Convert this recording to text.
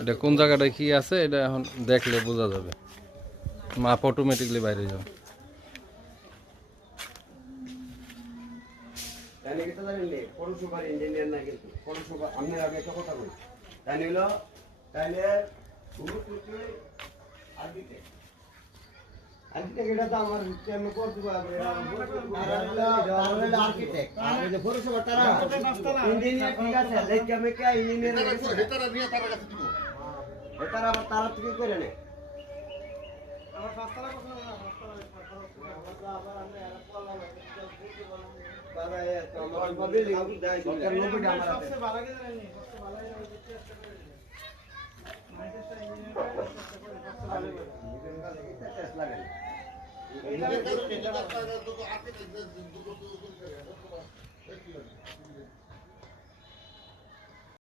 এটা কোন জায়গাটায় কি আছে এটা এখন দেখলে বোঝা যাবে, মাপ অটোমেটিকলি বাইরে যাবে। পৌরসভার ইঞ্জিনিয়ার না কিন্তু পৌরসভা আমি একটা কথা বলি, তাই হলো তাহলে আর্কিটেক্ট এটা তো আমার আমি করতে পারবো আর্কিটেক্ট আর যে পৌরসভা তারা ইঞ্জিনিয়ার ঠিক আছে দেখে আমি কে ইঞ্জিনিয়ার এটারা নিয়ে তারা কাছে দিব। এটা আবার তারা থেকে করে নেয় আমার পাঁচতলা কথা না আবার আমরা এরা পড়লাম তারা তো আমার বিল্ডিং দেয় সরকার লোকই আমার হাতে সবচেয়ে ভালো কি জানেন সবচেয়ে ভালো এই চেষ্টা করে মাইকেস্টার ইঞ্জিনিয়ার সবচেয়ে ভালো টেস্ট লাগে এটার কারণে এটা তো আর্কিটেক্ট